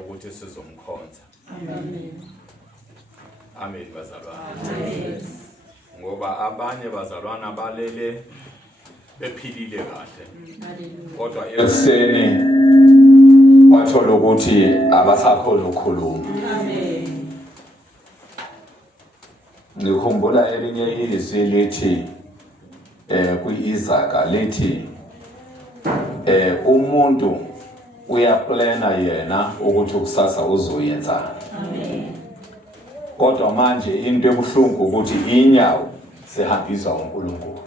ukuthi sizomkhonza. Amen bazalwane. Ngoba abanye bazalwana balele bephilile kahle. Kodwa ekuseni wathola ukuthi abasakhona ukukhuluma. Ngikhumbula elinye izwi lithi kwi-Izaga lithi umuntu uyaplana yena ukuthi kusasa uzoyenzana. Kodwa manje into ebuhlungu ukuthi inyawo sehambiswa uNkulunkulu.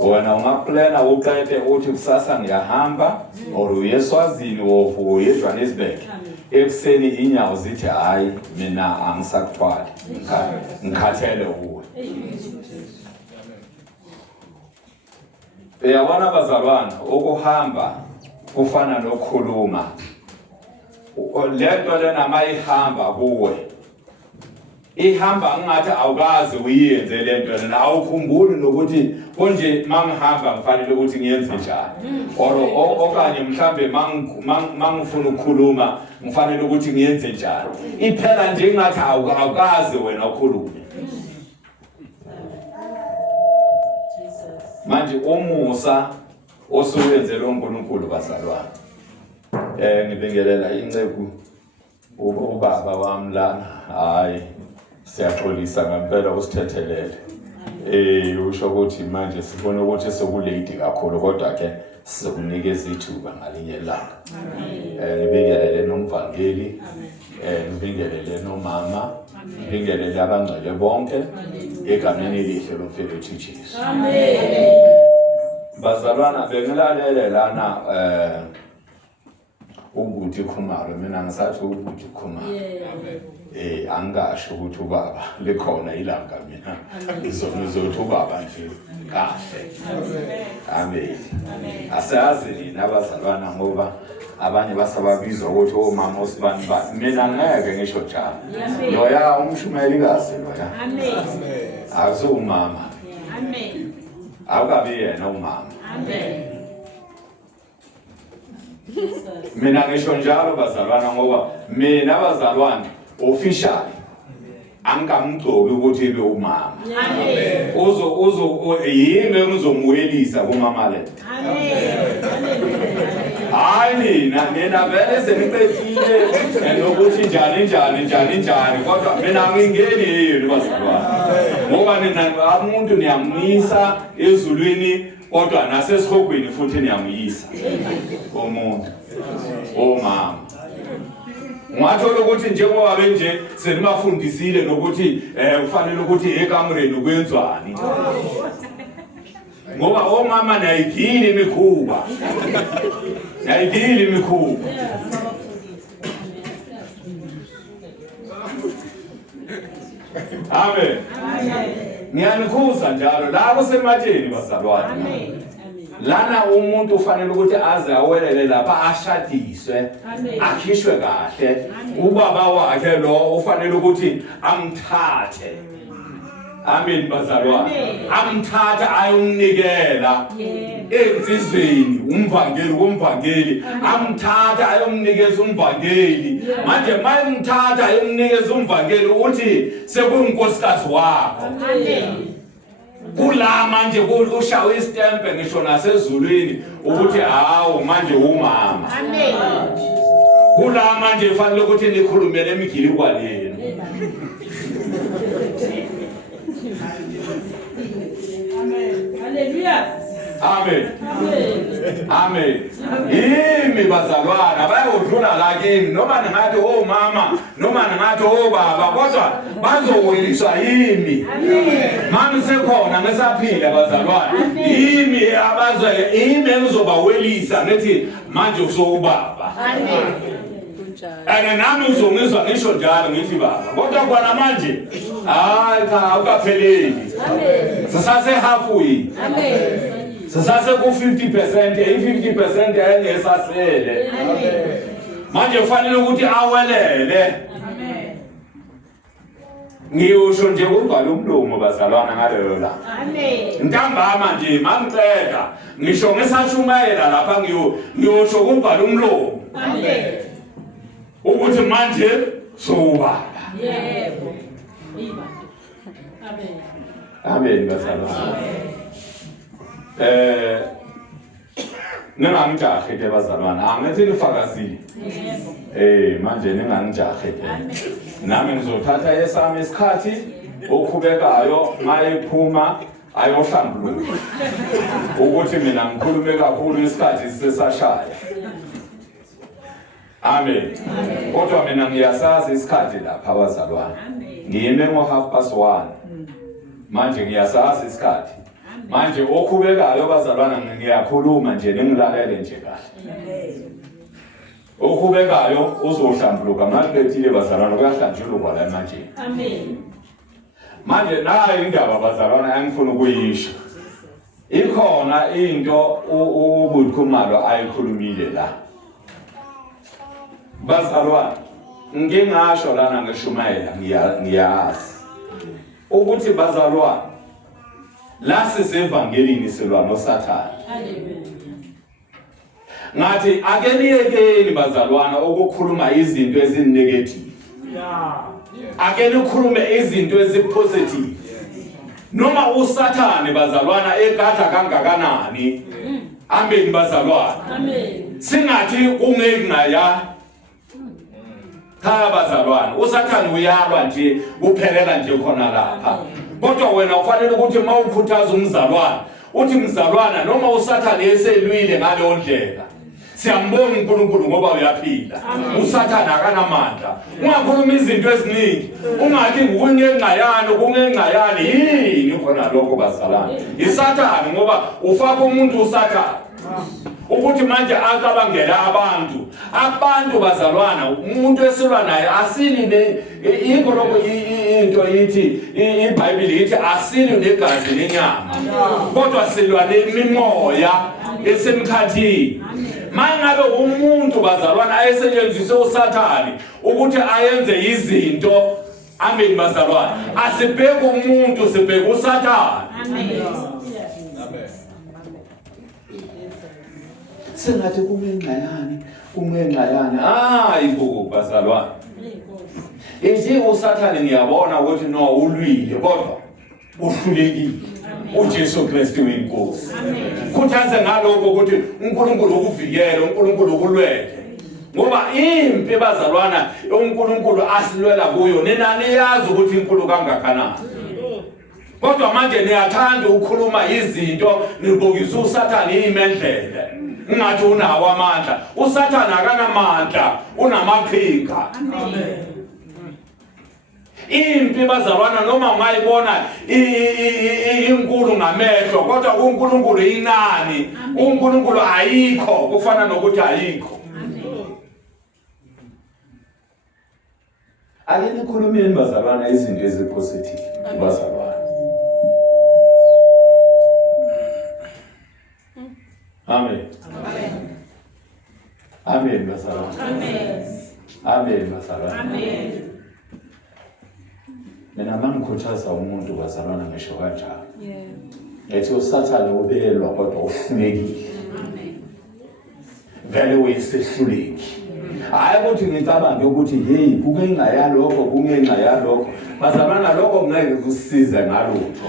Wena ungaplana uqede uthi kusasa ngiyahamba or uyeSwazini or uyeJohannesburg. Ekuseni inyawo zithi hayi mina angisakuthwali. Ngikhathele uwe. Uyabona bazalwana ukuhamba kufana nokukhuluma. Lento lena mayihamba kuwe ihamba ngathi awukazi uyenze lento lena awukhumbuli nokuthi konje mangihamba ngifanele ukuthi ngiyenze njani okanye mhlambe mangifuna ukukhuluma ngifanele ukuthi ngiyenze njani iphela nje ngathi awukazi wena ukhulume. Manje umusa osuwenzele uNkulunkulu bazalwane. Ngibingelela inceku ubaba wami lana hayi siyaxolisa ngempela usithethelele. Usho ukuthi manje sifuna ukuthi sokulate kakhulu kodwa ke sizokunikeza ithuba ngalinye ilanga. Ngibingelele nomvangeli, ngibingelele nomama, ngibingelele abangcwele bonke egameni elihle lomfowethu Jesu. Amen. Bazalwana bengilalele lana ubuthi Khumalo mina ngisathi ubuthi Khumalo. Angasho ukuthi ubaba likhona ilanga mina ngizothi ubaba nje kahle. Amen. Asazi nina abazalwana ngoba abanye basababizwa ukuthi omama osibani bani mina ngeke ngisho njalo. Loya umshumayelikazi loya. Amen. Akuso umama. Amen. Awukabi yena umama. Amen. Mina ngisho njalo bazalwana ngoba mina abazalwana officially angamgcobi ukuthi ebe umama. Amen. Yimi uzomwelisa kumama le. Amen. Hayi nina vele seniqedile nokuthi njani kodwa mina ngingeni yini bazalwana. Ngoba nina umuntu niyamisa ezulwini kodwa nasesihogweni futhi niyamuyisa umuntu omama. Ngathola ukuthi njengoba benje senibafundisile nokuthi kufanele ukuthi ekamreni ukwenzwani. Ngoba omama nayigili imikhuba. Amen. Ngiyanikhuza njalo la kusematheni bazalwane. Amen. Lana umuntu ufanele ukuthi aze awelele lapha ashadiswe akhishwe kahle ubaba wakhe lo ufanele ukuthi amthathe. Amen bazalwane. Amthathe ayomnikela ensizweni umvangeli amthathe ayomnikeza umvangeli. Manje mayimthatha ayomnikeza umvangeli uthi sekuyinkosikazi wakho. Amen. Kula manje ushawe istempe ngisho nasezulwini ukuthi hawo manje umama. Amen. Kula manje fanele ukuthi nikhulumele emigili kwaleni. Amen. Hallelujah. Amen. Amen. Yimi bazalwana bayodlula la kimi noma ningathi mama noma ningathi baba kodwa bazoweliswa yimi. Amen. Mami sekhona ngesaphila bazalwana. Yimi yimi engizobawelisa nethi manje usowubaba. Amen. Nami uzongizwa ngisho njalo ngithi baba kodwa kwana manje hayi cha awukapheleli. Amen. Sisase halfway. Amen. Sisase ku 50%, 50% engesasele. Amen. Manje kufanele ukuthi awelele. Amen. Ngiyosho nje ukubhala umlomo bazalwana ngalelo la. Amen. Ntambama nje mangiqeda ngisho ngesashumayela lapha ngiyosho ukubhala umlomo. Amen. ukuthi manje sowubaba. Yebo. Amen. Amen bazalwane. Ningangijahe ke bazalwane, angithi nifakazile. Yebo. Manje ningangijahe ke. Nami ngizothatha esami isikhathi okhubekayo mayiphuma ayohlambuluka. Ukuthi mina ngikhulume kakhulu isikhathi sisashaya. Amen. Kodwa mina ngiyasazi isikhathi lapha bazalwane. Ngiyime ngo1:30. Manje ngiyasazi isikhathi. Manje okhubekayo bazalwana ngiyakhuluma nje ningilalele nje kahle. Okhubekayo uzohlambuluka manje bazalwana kuyahlanjululwa la manje. Amen. Manje nayo indaba bazalwana engifuna ukuyisho. Ikhona into ubukhumalo ayikhulumile la. Bazalwana ngingasho lana ngeshumayela ngiyazi ukuthi bazalwana la sisevangelini silwa noSathane. Ngathi ake niyekeni bazalwana ukukhuluma izinto ezinegative. Ake nikhulume izinto ezipositive. Noma uSathane bazalwana egada kangakanani. Amen bazalwana. Amen. Singathi ungengaya cha bazalwana uSathane uyalwa nje kuphelela nje khona lapha. Kodwa wena ufanele ukuthi mawukhuthaza umzalwana uthi mzalwana noma uSathane eselwile ngale ndlela siyambonga uNkulunkulu ngoba uyaphila. uSathane akanamandla. Ungakhuluma izinto eziningi ungathi kungengayani yini khona lokho bazalwana. iSathane ngoba ufaka umuntu uSathane ukuthi manje acabangela abantu bazalwana umuntu esilwa naye asili yikho lokho into yithi iBhayibheli yithi asili negazi lenyama kodwa silwa nemimoya esemkhathini. Mangabe umuntu bazalwana ayesetshenziswe uSathane ukuthi ayenze izinto. Amen bazalwana. Asibheke umuntu sibheke uSathane. Amen. Sengathi kungengayani hayi bo bazalwana. Ithi uSathane ngiyabona ukuthi no ulwile kodwa uhlulekile. uJesu Kristu inkosi. Khuthaze ngalokho ukuthi uNkulunkulu ukuvikele, uNkulunkulu ukulwele. Ngoba impi bazalwana uNkulunkulu asilwela kuyo nina niyazi ukuthi inkulu kangakanani. Kodwa manje niyathanda ukukhuluma izinto nibukisa uSathane imendlele. Ngathi unawo amandla. uSathane akanamandla, unamaqhinga. Amen. Impi bazalwana noma ungayibona inkulu ngamehlo kodwa uNkulunkulu inani. uNkulunkulu ayikho kufana nokuthi ayikho. Ake nikhulumeni bazalwana izinto ezipositive bazalwana. Amen. Amen bazalwana. Amen bazalwana. Amen. Mina mangikhuthaza umuntu bazalwana ngisho kanjalo. Ethi uSathane ubelwa kodwa uhlulekile. Vele uyisehluleki. Hayi ukuthi ngicabange ukuthi hey kungengayalokho bazalwana lokho ngeke kusize ngalutho.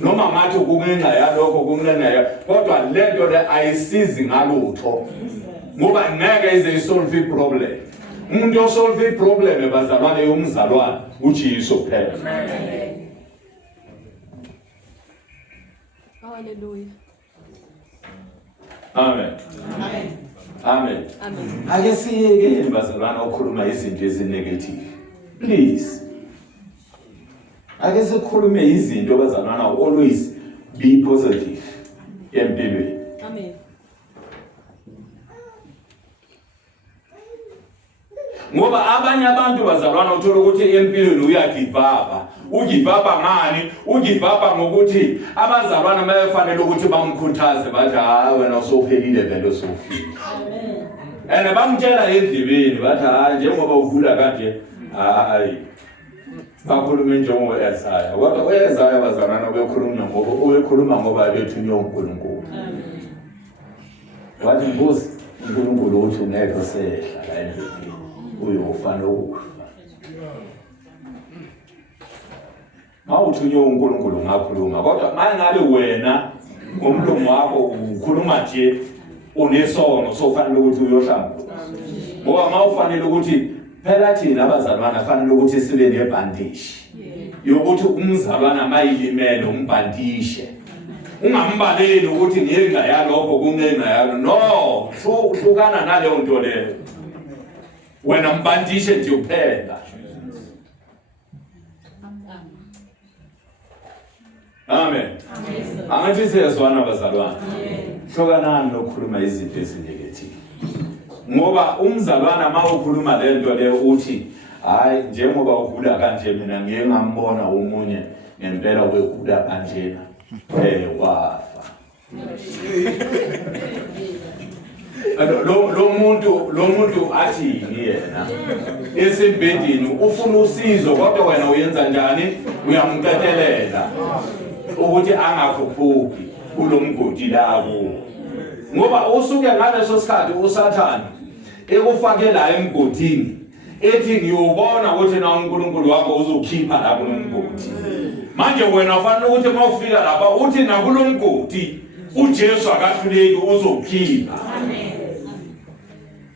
Noma ngathi kungengayalokho kodwa lento le ayisizi ngalutho. Ngoba ngeke ize isolve iproblem. Umuntu osolve iproblem bazalwana yomzalwana uJesu kuphela. Hallelujah. Amen. Amen. Ake siyekeni bazalwana ukukhuluma izinto ezinegative. Please. Ake sikhulume izinto bazalwana always be positive empilweni. Amen. Ngoba abanye abantu bazalwana uthola ukuthi empilweni uyagive-up. Ugive-up ngani? Ugive-up ngokuthi abazalwana bayafanele ukuthi bamkhuthaze bathi hayi wena usophelile vele usofika. And bamtshela endlebeni bathi hayi njengoba uvula kanje hayi. Bakhuluma njengoEsaya. Kodwa uEsaya bazalwana ubekhuluma ngoba bethunywe uNkulunkulu. Wathi Nkosi uNkulunkulu uthi ungeke usehla la endlebeni. uyofa nokufa. Mawuthunywe uNkulunkulu ngakhuluma, kodwa mangabe wena ngomlomo wakho ukhuluma nje unesono sofanele ukuthi uyohlambuluka. Ngoba mawufanele ukuthi phela thina abazalwana fanele ukuthi sibe nebandage yokuthi umzalwana mayilimele umbandishe. Ungambaleli ukuthi ngenxa yalokho kungenxa yalo. No, hlukana naleyo nto leyo. Wena mbandishe nje uphela. Amen. Angathi siyazwana abazalwana. Hlokanani nokukhuluma izinto ezinegative. Ngoba umzalwana mawukhuluma lento leyo uthi hayi njengoba ugula kanje mina ngeke ngambona umunye ngempela wegula kanjena wafa. Lo muntu athi yena esembedini ufuna usizo kodwa wena uyenza njani? Uyamketelela ukuthi angakhuphuki kulomgodi labo. Ngoba usuke ngaleso sikhathi uSathane ekufake la emgodini ethi ngiyobona ukuthi na uNkulunkulu wakho uzokhipha la kulomgodi. Manje wena ufanele ukuthi mawufika lapha uthi na kulomgodi uJesu akahluleki uzokhipha. Amen.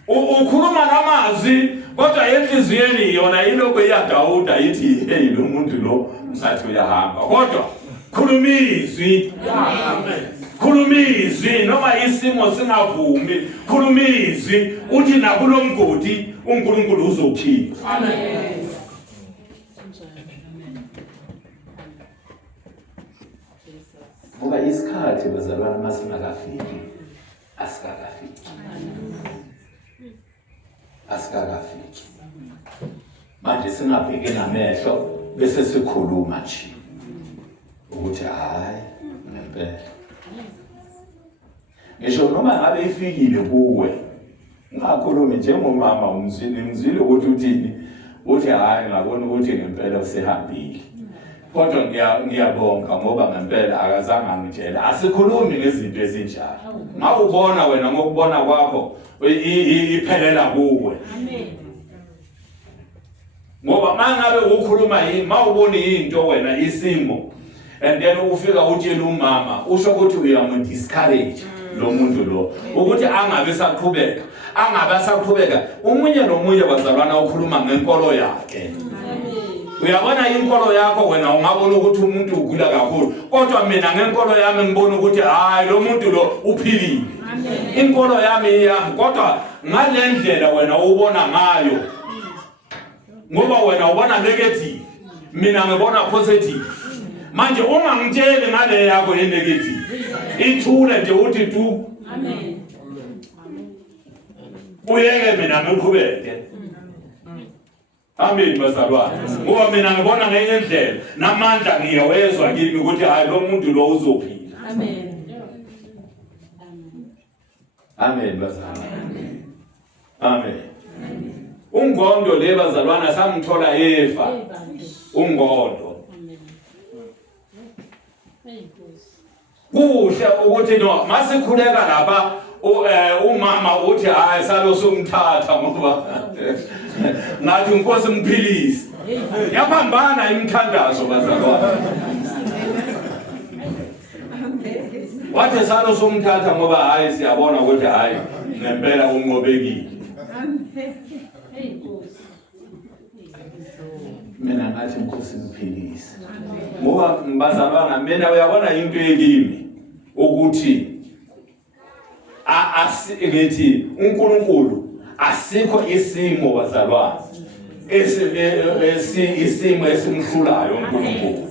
Ukhuluma namazwi kodwa enhliziyweni yona iloko iyadawuda ithi hey lo muntu lo msathi uyahamba. Kodwa khulumizwi. Amen. Khulumizwi noma isimo singavumi, khulumizwi uthi nakulomgodi uNkulunkulu uzokhipha. Amen. Ngoba isikhathi bazalwana masingakafiki asikakafiki. Asikakafiki. Manje singabheke namehlo bese sikhuluma nje ukuthi hayi ngempela. Ngisho noma ngabe ifikile kuwe ngakhuluma njengomama umzile ukuthi uthini uthi hayi ngabona ukuthi ngempela usehambile. Kodwa ngiyabonga ngoba ngempela akazange angitshela asikhulumi ngezinto ezinjalo. Mawubona wena ngokubona kwakho iphelela kuwe. Amen. Ngoba mangabe ukhuluma yini mawubona into wena isimo and then ufika utshela umama usho ukuthi uyamdiscourage lo muntu lo ukuthi angabe saqhubeka umunye nomunye bazalwana ukhuluma ngenkolo yakhe. Uyabona inkolo yakho wena ungabona ukuthi umuntu ugula kakhulu kodwa mina ngenkolo yami ngibona ukuthi hayi lo muntu lo uphilile. Amen. Inkolo yami iyami kodwa ngalendlela wena ubona ngayo ngoba wena ubona negative mina ngibona positive. Manje ungangitsheli ngale yakho negative ithule nje uthi tu. Amen. Uyeke mina ngiqhubeke. Amen bazalwane. Ngoba mina ngibona ngenye indlela namandla ngiyawezwa kimi ukuthi hayi lo muntu lo uzophila. Amen. Amen bazalwane. Amen. Ungondo le bazalwana samthola efa. Ungondo. Kuhle ukuthi no masikhuleka lapha umama uthi hayi salo somthatha ngoba ngathi inkosi imphilise. Yaphambana imithandazo bazalwane. Wathi salo somthatha ngoba hayi siyabona ukuthi hayi ngempela unqobekile. Mina ngathi inkosi imphilise. Ngoba bazalwana mina uyabona into ekimi ukuthi asithi uNkulunkulu asikho isimo bazalwana isimo esimhlulayo uNkulunkulu.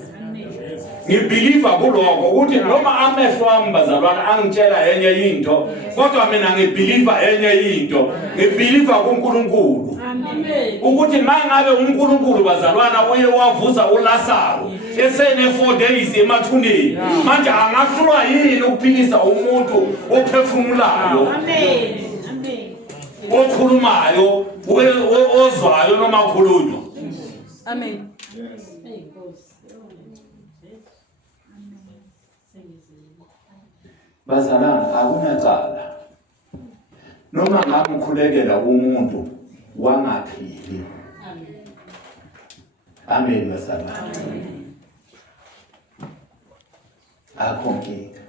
Ngibelieve kuloko ukuthi noma amehlo ami bazalwana angitshela enye into kodwa mina ngibelieve enye into. Ngibelieve kuNkulunkulu. Amen. Ukuthi mangabe uNkulunkulu bazalwana uye wavuza uLasaro esene 4 days emathuneni manje angahlulwa yini ukuphilisa umuntu ophefumulayo. Amen. Amen. Okhulumayo ozwayo noma khulunywa. Amen. Bazalwana akunacala noma ngabe ukhulekela umuntu wangaphili. Amen bazalwane. Akhonkinga.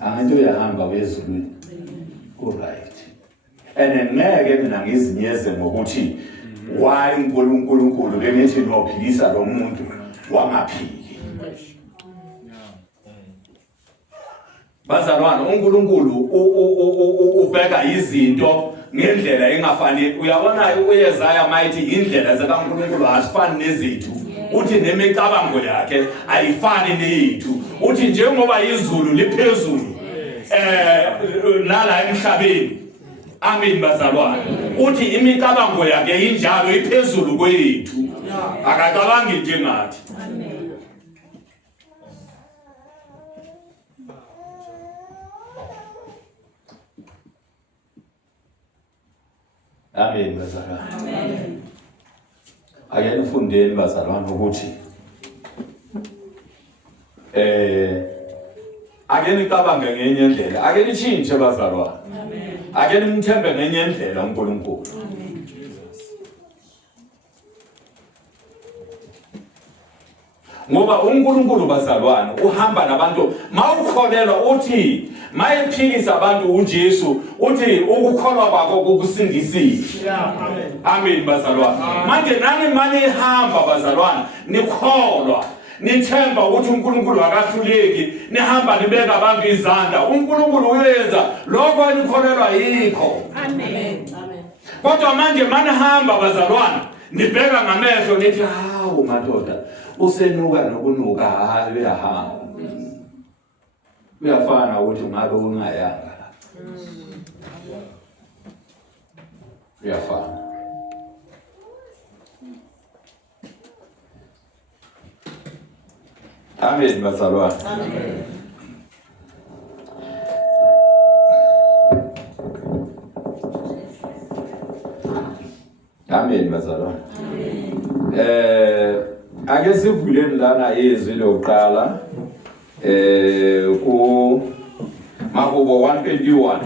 Angathi uyahamba wezulwini. Alright. And ngeke mina ngizinyeze ngokuthi why uNkulunkulu ke nithi nophilisa lo muntu wangaphili. Bazalwane uNkulunkulu ubheka izinto ngendlela engafani. Uyabona uYesaya mayithi indlela zikaNkulunkulu azifani nezethu. Uthi nemicabango yakhe ayifani nethu. Uthi njengoba izulu liphezulu nala emhlabeni. Amen bazalwane. Uthi imicabango yakhe injalo iphezulu kwethu. Akacabangi njengathi. Amen bazalwane. Amen. Ake nifundeni bazalwane ukuthi ake nicabange ngenye indlela, ake nitshintshe bazalwane. Amen. Ake nimthembe ngenye indlela uNkulunkulu. Amen. Ngoba uNkulunkulu bazalwane uhamba nabantu mawukholelwa uthi mayephilisa abantu uJesu uthi ukukholwa kwakho kukusindisile. Amen. Amen bazalwane. Manje nani manje ihamba bazalwane nikholwa nithemba ukuthi uNkulunkulu akahluleki nihamba nibeka abantu izandla uNkulunkulu uyenza lokho enikholelwa yikho. Amen. Amen. Kodwa manje manihamba bazalwane nibheka ngamehlo nithi hawu madoda usenuka nokunuka hayi uyahamba. Uyafana ukuthi ngabe ungayanga la. Uyafana. Amen bazalwane. Amen. Amen bazalwane. Amen. Ake sivuleni lana izwi lokuqala ku Mahubo 121.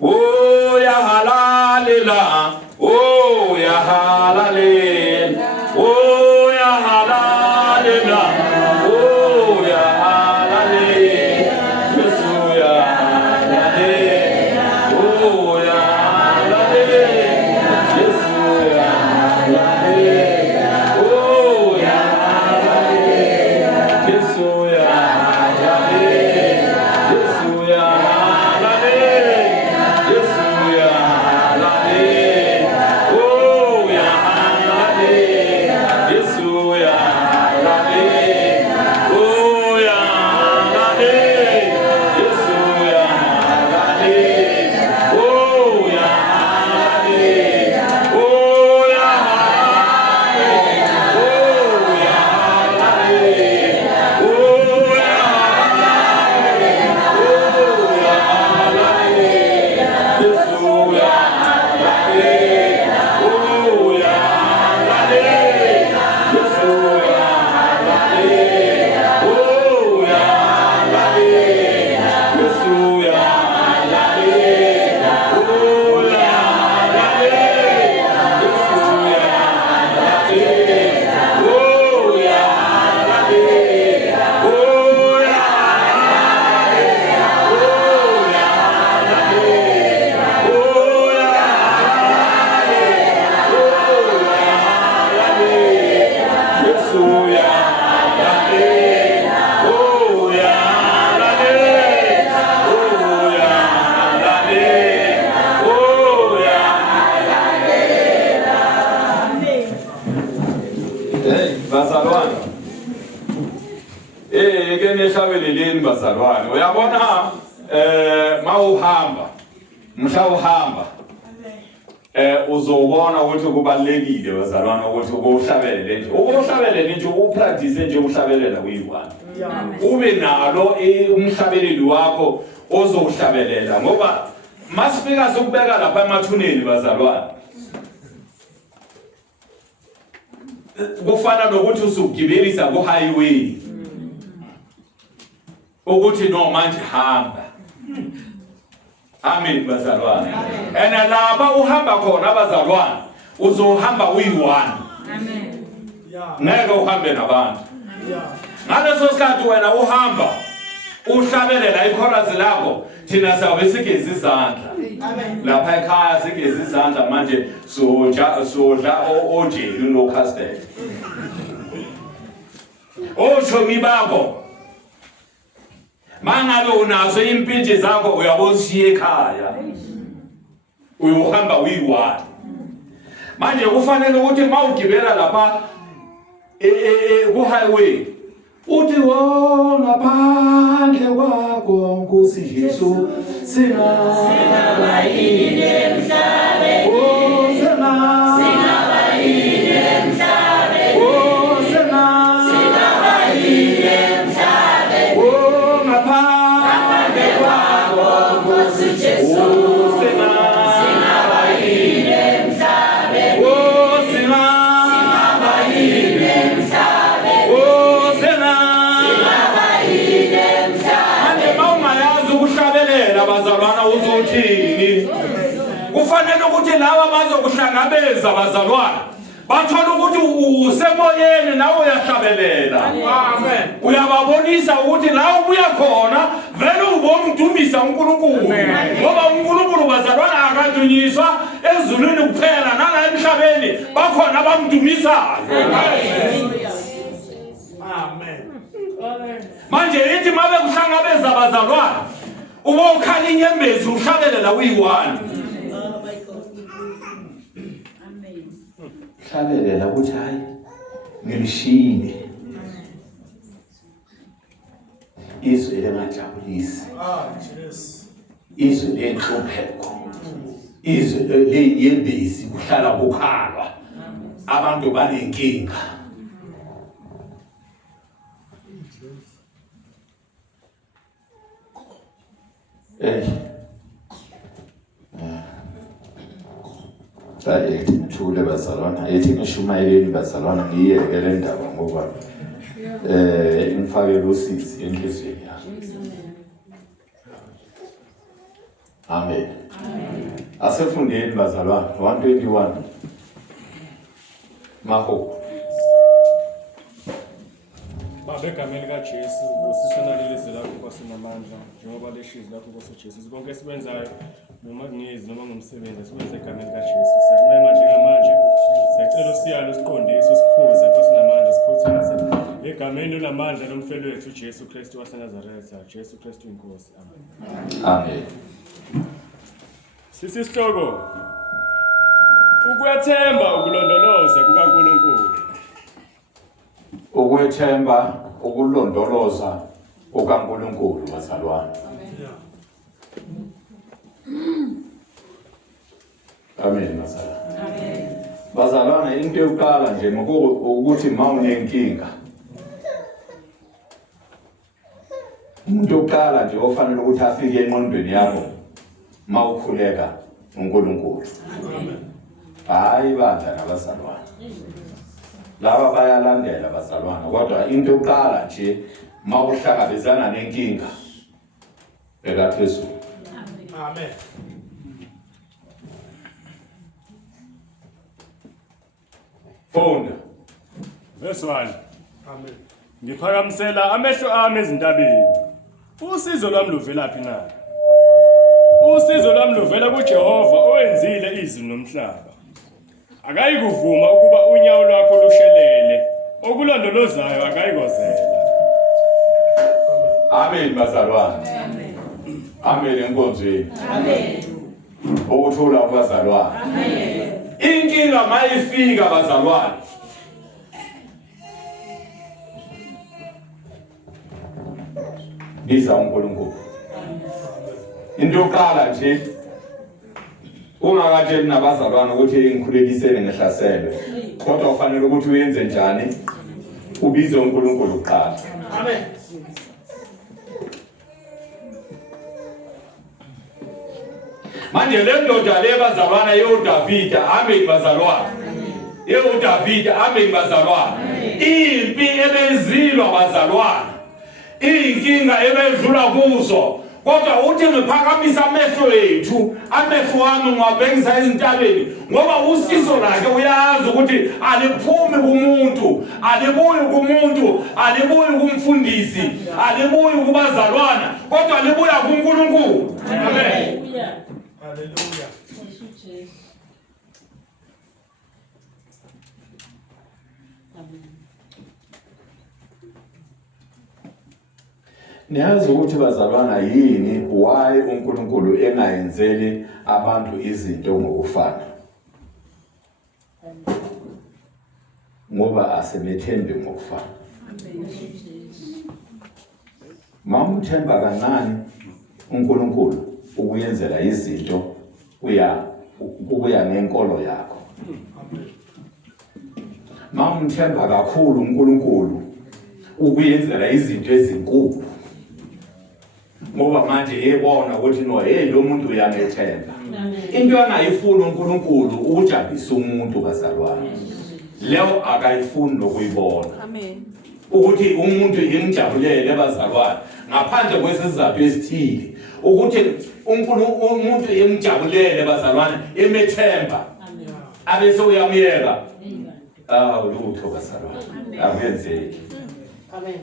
Oh ya halalela, oh ya halalela, oh ya halalela, oh ya halalela, Yesu ya halalela, oh ya halalela, Yesu ya halalela, oh ya halalela, Yesu ya halalela, Yesu ya bazalwane uyabona mawuhamba mhlawuhamba uzobona ukuthi kubalekile bazalwane ukuthi ukuhlabelele nje ukuhlabelele nje upractice nje ukuhlabelela kuyiwani ube nalo umhlabeleli wakho ozohlabelela ngoba masifika sokubeka lapha emathuneni bazalwane kufana nokuthi usugibelisa ku highway ukuthi no manje hamba Amen bazalwane. And lapha uhamba khona abazalwane uzohamba uyi-1. Amen. Ngeke uhambe nabantu. Ngaleso sikhathi wena uhamba uhlabelela ichorus lakho thina sabe sigeza izandla. Lapha ekhaya sigeza izandla manje sodla ojeli no custard. Oshomi bakho mangabe unazo impintshi zakho uyaboshiya ekhaya uyohamba uyi-1. Manje kufanele ukuthi mawugibela lapha ku-highway uthi ngaphandle kwakho Nkosi Jesu singaba yini emhlabeni singaba yini emhlabeni singaba yini emhlabeni ngaphandle kwakho Nkosi Jesu singaba yini emhlabeni singaba yini emhlabeni bazalwana uzothini kufanele ukuthi laba bazokuhlangabeza bazalwana bathola ukuthi usemoyeni nawe uyahlabelela. Amen. Uyababonisa ukuthi la ubuya khona vele ubomdumisa uNkulunkulu ngoba uNkulunkulu bazalwana akadunyiswa ezulwini kuphela nala emhlabeni bakhona abamdumisayo. Amen. Manje ithi mabe kuhlangabeza bazalwana ubokhala inyembezi uhlabelela uyi-1. Hlabelela ukuthi hayi ngilishile izwe lengajabulisi izwe lenhlupheko izwe lenyembezi kuhlala kukhalwa abantu banenkinga. Ethi ngithule bazalwana ethi ngishumayeleni bazalwana ngiyekele indaba ngoba ngifakele usizi enhlizweni yami. Amen. Asefundeni bazalwana 121 Maho Egameni likaJesu usisonalile ilizwi lakho kwasinamandla njengoba leshizi lakho kwasoJesu konke esikwenzayo noma kungezi noma ngumsebenzi sikwenza egameni likaJesu siyakumema njengamanje siyacela usiyalo siqondiso sikhuze kwasinamandla sikhuthaze egameni lamandla lomfelo wethu uJesu Kristu waseNazaretha Jesu Kristu inkosi. Amen. Amen. Sisihloko ukwethemba ukulondoloza kukaNkulunkulu. Ukwethemba ukulondoloza kukaNkulunkulu bazalwane. Amen bazalwane. Amen. Bazalwane into yokuqala nje ukuthi mawunenkinga umuntu yokuqala nje ofanele ukuthi afike engqondweni yakho mawukhuleka uNkulunkulu. Amen. Hayi bandla nabazalwane. Laba bayalandela bazalwana kodwa into yokuqala nje mawuhlangabezana nenkinga beka phezulu. Amen. Fonda. Verse 1. Amen. Ngiphakamisela amehlo ami ezintabeni. Usizo lwami luvelaphi na? Usizo lwami luvela kuJehova owenzile izulu nomhlaba. Akayikuvuma ukuba unyawo lwakho lushelele, okulondolozayo akayikozela. Amen bazalwane. Amen. Amen enkonzweni. Amen. Ukuthula kubazalwane. Amen. Inkinga mayifika bazalwane. Biza uNkulunkulu. Into yokuqala nje ungakatsheli nabazalwane ukuthi ngikhulekisene ngehlaselwe kodwa ufanele ukuthi uyenze njani ubize uNkulunkulu kuqala. Amen. Manje le ndoda le bazalwana yoDavida amen bazalwana. YeUDavida amen bazalwana. Impi ebezilwa bazalwana. Inkinga ebedlula kuzo Kodwa uthi ngiphakamisa amehlo ethu, amehlo wami ngiwabhekisa ezintabeni ngoba usizo lakhe uyazi ukuthi aliphumi kumuntu, alibuyi kumuntu, alibuyi kumfundisi, alibuyi kubazalwana, kodwa libuya kuNkulunkulu. Amen. Hallelujah. Niyazi ukuthi bazalwana yini why uNkulunkulu engayenzeli abantu izinto ngokufana? Ngoba asemethembe ngokufana. Mamthemba kancane uNkulunkulu ukuyenzela izinto kuya ngenkolo yakho. Mamthemba kakhulu uNkulunkulu ukuyenzela izinto ezinkulu. Ngoba manje ebona ukuthi no lo muntu uyamethemba. Into angayifuni uNkulunkulu ukujabulisa umuntu bazalwane. Leyo akayifuni nokuyibona. Amen. Ukuthi umuntu imjabulele bazalwane ngaphandle kwesizathu esithile ukuthi umuntu imjabulele bazalwane emethemba. Amen. Abese uyamyeka. Lutho bazalwane. Akuyenzeki. Amen.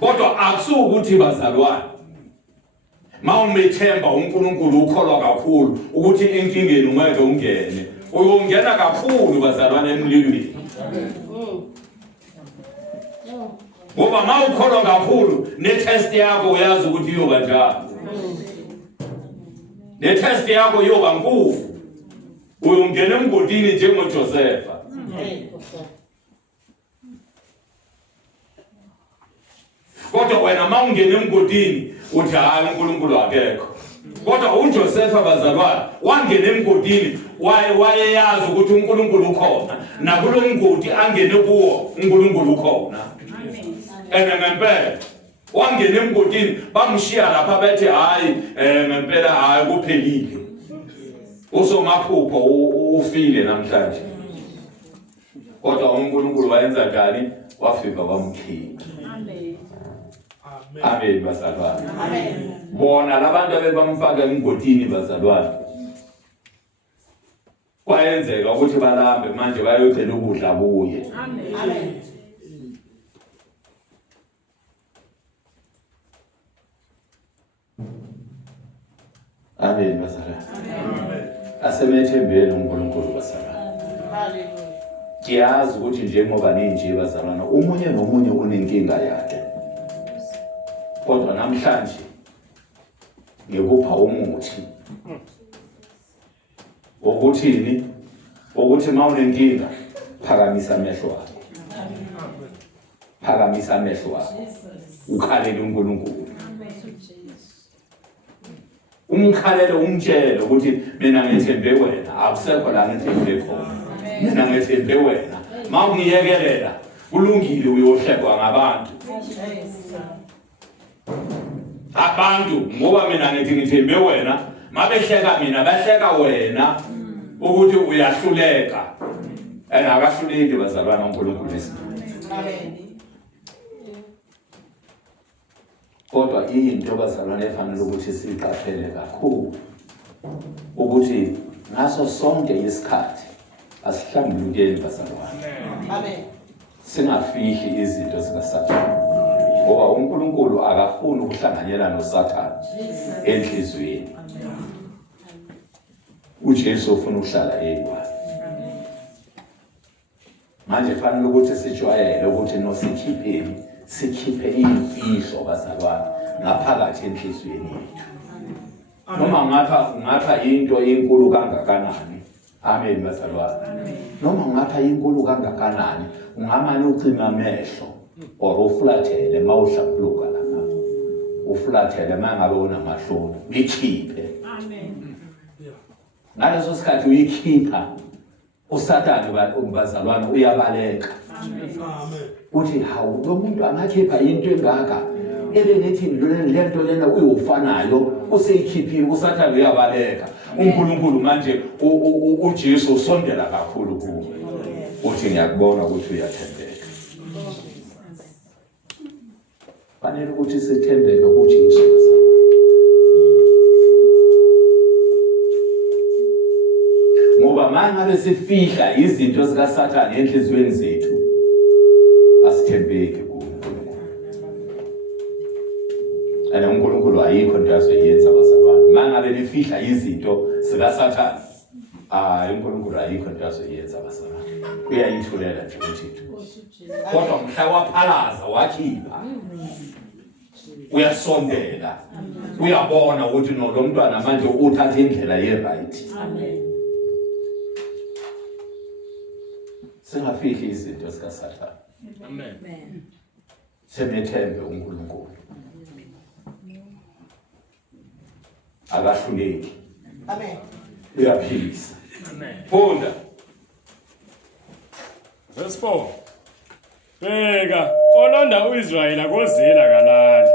Kodwa akusukuthi bazalwane mawumethemba uNkulunkulu ukholwa kakhulu ukuthi inkingeni ungeke ungene uyongena kakhulu bazalwane emlilweni. Ngoba mawukholwa kakhulu netest yakho uyazi ukuthi iyoba njani. Netest yakho iyoba nkulu. Uyongena emgodini njengoJosefa. Kodwa wena mawungena emgodini uthi hayi uNkulunkulu akekho. Kodwa uJosefa bazalwane wangena emgodini wayeyazi ukuthi uNkulunkulu ukhona nakulo mgodi angene kuwo uNkulunkulu ukhona. Amen. Ngempela wangena emgodini bamshiya lapha bathi hayi ngempela hayi kuphelile. Usomaphupho ufile namhlanje. Kodwa uNkulunkulu wayenza njani? Wafika wamkhipha. Amen. Amen bazalwane. Amen. Bona labantu abebamfaka emgodini bazalwane. Kwayenzeka ukuthi balambe manje bayocela ukudla kuye. Amen. Amen. Amen bazalwane. Amen. Asemethembele uNkulunkulu bazalwane. Hallelujah. Kiyazi ukuthi njengoba ninje bazalwane umunye nomunye unenkinga yakhe. Kodwa namhlanje ngikupha umuthi wokuthini ukuthi mawunenkinga phakamisa amehlo akho. Phakamisa amehlo akho ukhalele uNkulunkulu. Umkhalele umtshele ukuthi mina ngithembe wena akusekho la ngithembe khona. Mina ngithembe wena mawungiyekelela kulungile uyohlekwa ngabantu. Abantu ngoba mina ngithi ngithembe wena mabehleka mina bahleka wena ukuthi uyahluleka. Akahluleki bazalwana uNkulunkulu esimanje. Amen. Kodwa into bazalwane efanele ukuthi siqaphele kakhulu ukuthi ngaso sonke isikhathi asihlambulukeni bazalwane. Amen. Singafihli izinto zikaSathane. Ngoba uNkulunkulu akafuni ukuhlanganyela noSathane enhlizweni. uJesu ufuna ukuhlala eyedwa. Manje fanele ukuthi sijwayele ukuthi nosikhipheni sikhiphe imfihlo bazalwane ngaphakathi enhlizweni yethu. Noma ngapha into enkulu kangakanani. Amen bazalwane. Noma ngapha inkulu kangakanani ungamane ucima amehlo or uflathele mawuhlambuluka lapha. Uflathele mangabe unamahloni uyikhiphe. Amen. Ngaleso sikhathi uyikhipha uSathane bazalwane uyabaleka. Amen. Uthi hawu lo muntu angakhipha into engaka ebenethi lento lena uyofanayo useyikhiphiwe uSathane uyabaleka. uNkulunkulu manje uJesu usondela kakhulu kuwe. Uthi ngiyakubona ukuthi uyathembeka. Fanele ukuthi sithembeke kuJesu bazalwane. Ngoba mangabe sifihla izinto zikaSathane enhlizweni zethu asithembeki kuNkulunkulu. Ana uNkulunkulu ayikho into azoyenza bazalwane. Mangabe nifihla izinto zikaSathane, uNkulunkulu ayikho into azoyenza bazalwane. Uyayithulela nje uThixo. Kodwa mhla waphalaza wakhipha. Uyasondela. Uyabona ukuthi lo mntwana manje uthatha indlela ye-right. Amen. Singafihli izinto zikaSathane. Amen. Semethembe uNkulunkulu. Akahluleki. Amen. Uyaphilisa. Amen. Funda. Verse 4. Bheka, olonda uIsrayeli akozela kalali.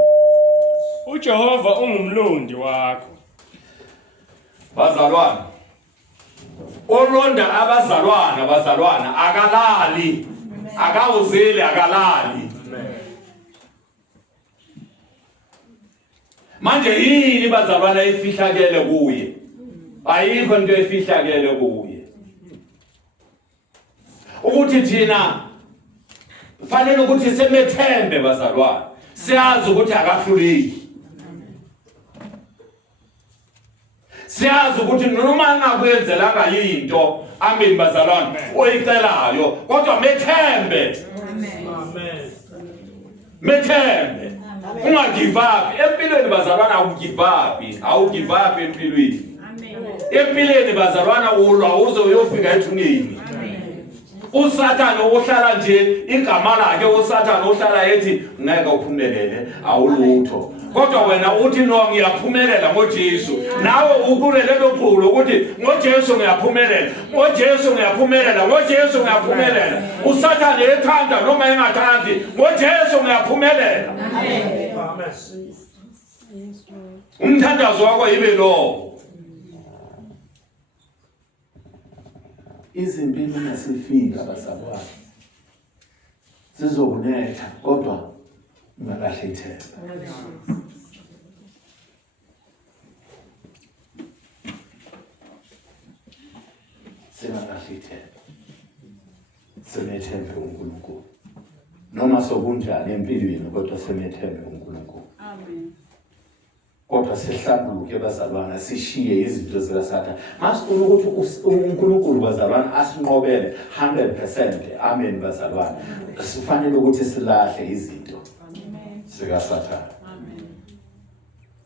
uJehova ungumlondi wakho. Bazalwana. Olonda abazalwana akalali. Akawuzeli akalali. Manje yini bazalwana efihlakele kuye? Ayikho into efihlakele kuye. Ukuthi thina fanele ukuthi semethembe bazalwana. Siyazi ukuthi akahluleki. Siyazi ukuthi noma angakwenzelanga into amen bazalwana oyicelayo kodwa methembe. Amen. Methembe. Ungagive up. Empilweni bazalwana awugive up empilweni. Empilweni bazalwana ulwa uze uyofika ethuneni. uSathane ohlala nje igama lakhe uSathane ohlala ethi ngeke uphumelele awulutho kodwa wena uthi no ngiyaphumelela ngoJesu nawe ukulelo phulu ukuthi ngoJesu ngiyaphumelela ngoJesu ngiyaphumelela ngoJesu ngiyaphumelela uSathane ethanda noma engathandi ngoJesu ngiyaphumelela. Amen. Umthandazo wakho ibe lo. Izimpilo nasifika bazalwane sizokunetha kodwa ungalahle ithemba. Singalahle ithemba. Semethembe uNkulunkulu. Noma sokunjani empilweni kodwa semethembe uNkulunkulu. Amen. Kodwa sihlambuluke bazalwana sishiye izinto zikaSathane. Masifuna ukuthi uNkulunkulu bazalwana asinqobele 100%. Amen bazalwana. Sifanele ukuthi silahle izinto zikaSathane. Amen.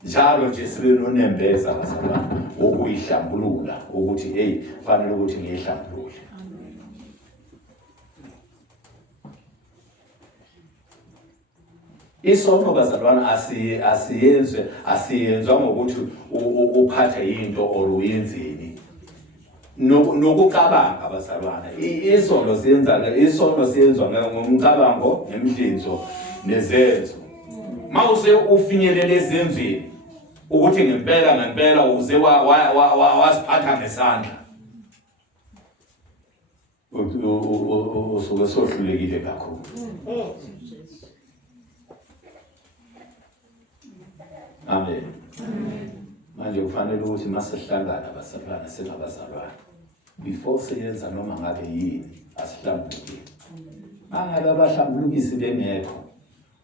Njalo nje sibe nonembeza bazalwana ukuyihlambulula ukuthi fanele ukuthi ngiyihlambulule. Isono bazalwana asiyenzwa ngokuthi uphathe into oluyenzeni nokucabanga bazalwana. Isono siyenzwa ngomcabango nemhlinzo nezenzo. Mawuse ufinyelele ezenzweni ukuthi ngempela uze wasiphatha ngesandla usuke sohlulekile kakhulu. Amen. Manje kufanele ukuthi masihlangana bazalwana singabazalwana before siyenza noma ngabe yini asihlambuluke. Mangabe abahlambulukisi bengekho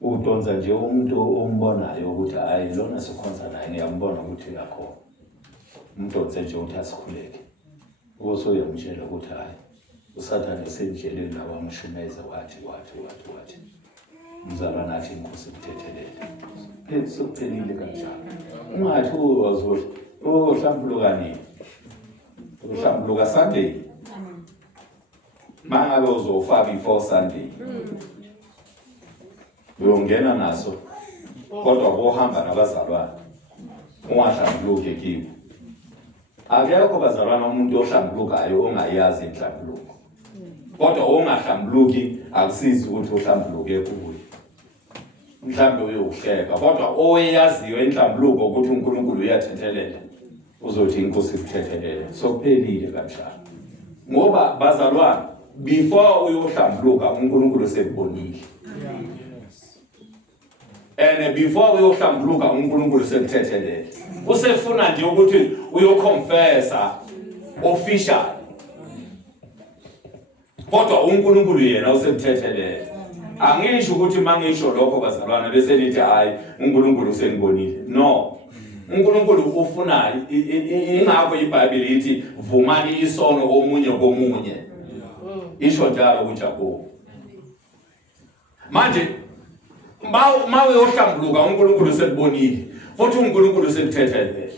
udonza nje umuntu ombonayo ukuthi hayi lona sikhonza naye ngiyambona ukuthi yakho. Umdonze nje uthi asikhuleke. Ukuthi uyamtshela ukuthi hayi uSathane esendleleni la wamshumeza wathi. Mzalwana athi inkosi kuthethelele. Sokuphelile kanjalo. Ungathi uhlambuluka nini? Uhlambuluka Sunday. Mangabe uzofaka before Sunday. Uyongena naso. Kodwa kuhamba nabazalwana. Ungahlambuluke kibo. Akekho bazalwana umuntu ohlambulukayo ongayazi inhlambuluko. Kodwa ongahlambuluki akusizi ukuthi uhlambuluke kuwe. Mhlambe uyohleka kodwa oyaziyo inhlambuluko ukuthi uNkulunkulu uyathethelela uzothi inkosi ikuthethelele. Sokuphelile kanjalo. Ngoba bazalwana before uyohlambuluka uNkulunkulu sekubonile. and before uyohlambuluka uNkulunkulu sekuthethelele usefuna nje ukuthi uyoconfessa official kodwa uNkulunkulu yena usekuthethelele angisho ukuthi mangisho lokho bazalwana bese nithi hayi uNkulunkulu usengibonile no uNkulunkulu ufuna ingakho iBhayibheli lithi vumani isono komunye isho njalo kuJakobe manje mawe yohlambuluka uNkulunkulu usekubonile futhi uNkulunkulu usekuthethelele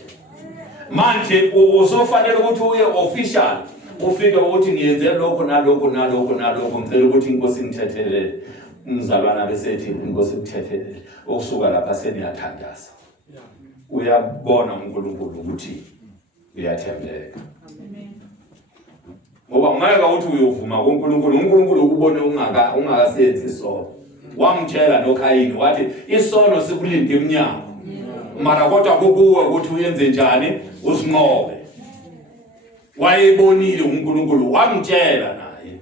manje uzofanele ukuthi uye official ufike ukuthi ngiyenze lokho nalokho ngicela ukuthi inkosi ngithethelele umzalwana besethi inkosi ngithethelele okusuka lapha seniyathandaza uyabona uNkulunkulu ukuthi uyathembeka ngoba ungayeka ukuthi uyovuma uNkulunkulu ukubone ungakasenzi isono wamtshela noKhayini wathi isono sikulinde eminyango mara kodwa kukuwe ukuthi uyenze njani usinqobe wayebonile uNkulunkulu wamtshela naye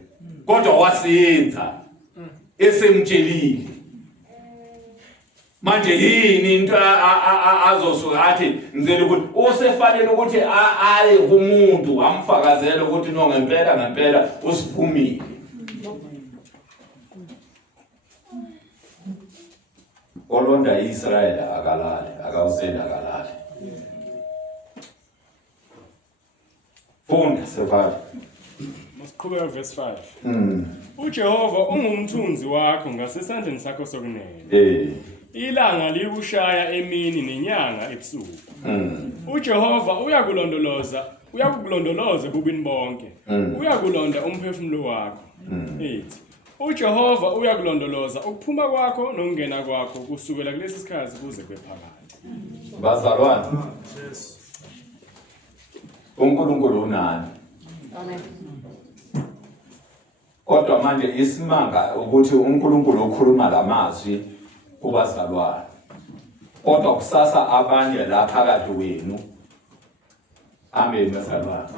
kodwa wasiyenza esemtshelile manje yini into azosuka athi ngicela ukuthi usefanele ukuthi aye kumuntu amfakazele ukuthi no ngempela usiphumile olonda iIsrael akalali akawusenda akalali funda sevale Masiqhubeka verse 5 uJehova ungumthunzi wakho ngasesandleni sakho sokunene ilanga likushaya emini nenyanga ebusuku uJehova uyakulondoloza bubini bonke uyakulonda umphefumulo wakho ethi uJehova uyakulondoloza ukuphuma kwakho nokungena kwakho kusukela kulesi sikhathi kuze kwephakade bazalwane uNkulunkulu unani Amen. kodwa manje isimanga ukuthi uNkulunkulu ukhuluma lamazwi kubazalwane kodwa kusasa abanye la phakathi wenu amen bazalwane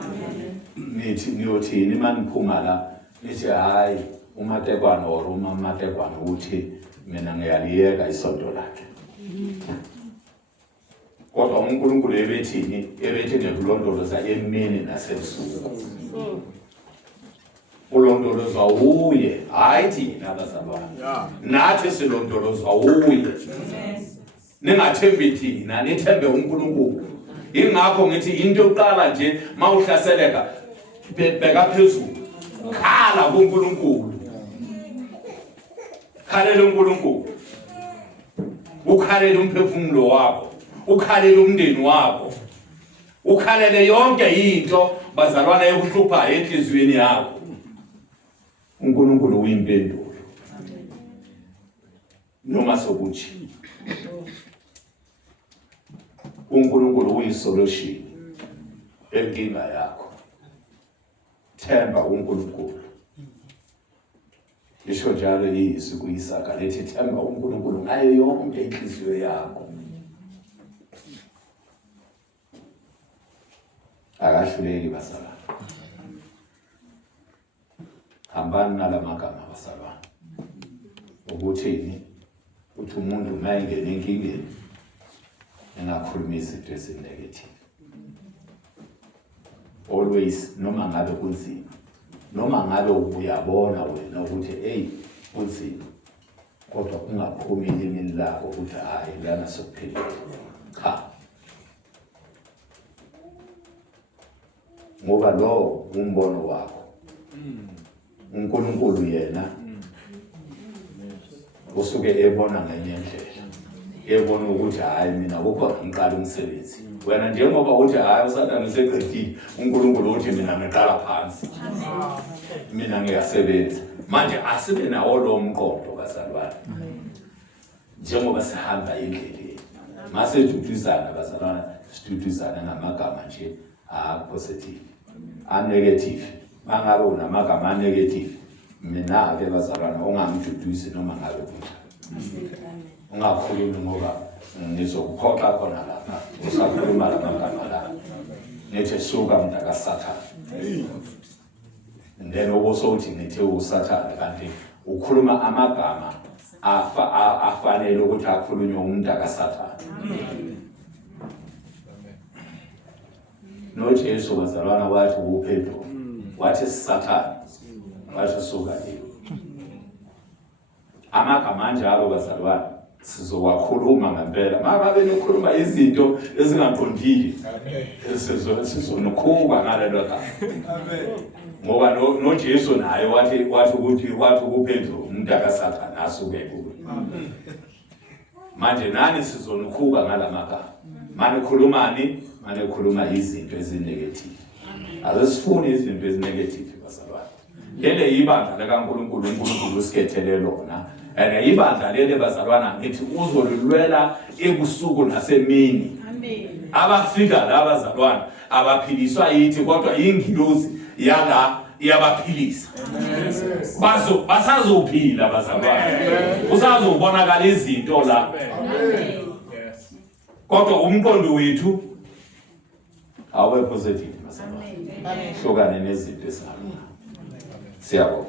nithi niyothini maniphuma la nithi hayi uMatekwane or uMatekwane uthi mina ngiyaliyeka isonto lakhe kodwa uNkulunkulu ebethi nekulondoloza emini nasebusuku ulondolozwa uye hayi thina bazalwane nathi silondolozwa uye ningathembi thina nithembe uNkulunkulu ingakho ngithi into yokuqala nje mawuhlaseleka bheka phezulu khala kuNkulunkulu khalela uNkulunkulu ukhalela umphefumulo wakho ukhalela umndeni wakho ukhalele yonke into bazalwana yokuhlupha enhlizweni yakho uNkulunkulu uyimpendulo noma sokuthi uNkulunkulu uyisolution enkinga yakho themba uNkulunkulu isho njalo izwi kuIsaka lethi themba uNkulunkulu ngayo yonke inhliziyo yakho akahluleki basala hambani nalamagama basala ukuthini uthi umuntu mayengena enkingeni engakhuluma izinto ezinegative always noma ngabe kunzima noma ngabe uyabona wena ukuthi hey kunzima kodwa ungaphumi elimini lakho ukuthi hayi lana sokuphelile cha ngoba lo umbono wakho uNkulunkulu yena usuke ebona ngenye indlela ebona ukuthi hayi mina kukhona ngiqala umsebenzi wena njengoba uthi hayi uSathane useqedile uNkulunkulu uthi mina ngiqala phansi mina ngiyasebenza manje asibe nawo lo mqondo bazalwane njengoba sihamba endleleni mase duduzana bazalwana siduduzana ngamagama nje positive negative mangabe unamagama negative mina ke bazalwana ungamduduzi noma ngabe kunjani ungakhulumi ngoba ngizokuphoxa khona lapha usakhuluma lamagama la nithi suka mntaka Sathane then also uthi nithi uSathane kanti ukhuluma amagama afanele ukuthi akhulunywe umuntu akaSathane. noJesu bazalwana wathi uPetro wathi Sathane wathi suka yini. Amagama anjalo bazalwana sizowakhuluma ngempela makabe nokhuluma izinto ezingaqondile sizonukhuka ngalelo gama. Ngoba noJesu naye wathi kuPetro umuntu akaSathane asuke kuye. Manje nani sizonukhuka ngalamagama. Manje khulumani, manje khuluma izinto ezinegative. Azisifuni izinto ezinegative bazalwane. Lele ibandla likaNkulunkulu uNkulunkulu usikethele lona. Ibandla lele bazalwana ngithi uzolulwela ebusuku nasemini. Amen. Abafika la bazalwana abaphiliswa yithi kodwa ingilosi yala iyabaphilisa. Basazophila bazalwana. Usazobonakala izinto la. Kodwa umqondo wethu awe positive bazalwana. Hlukane nezinto ezinalo. Siyabonga.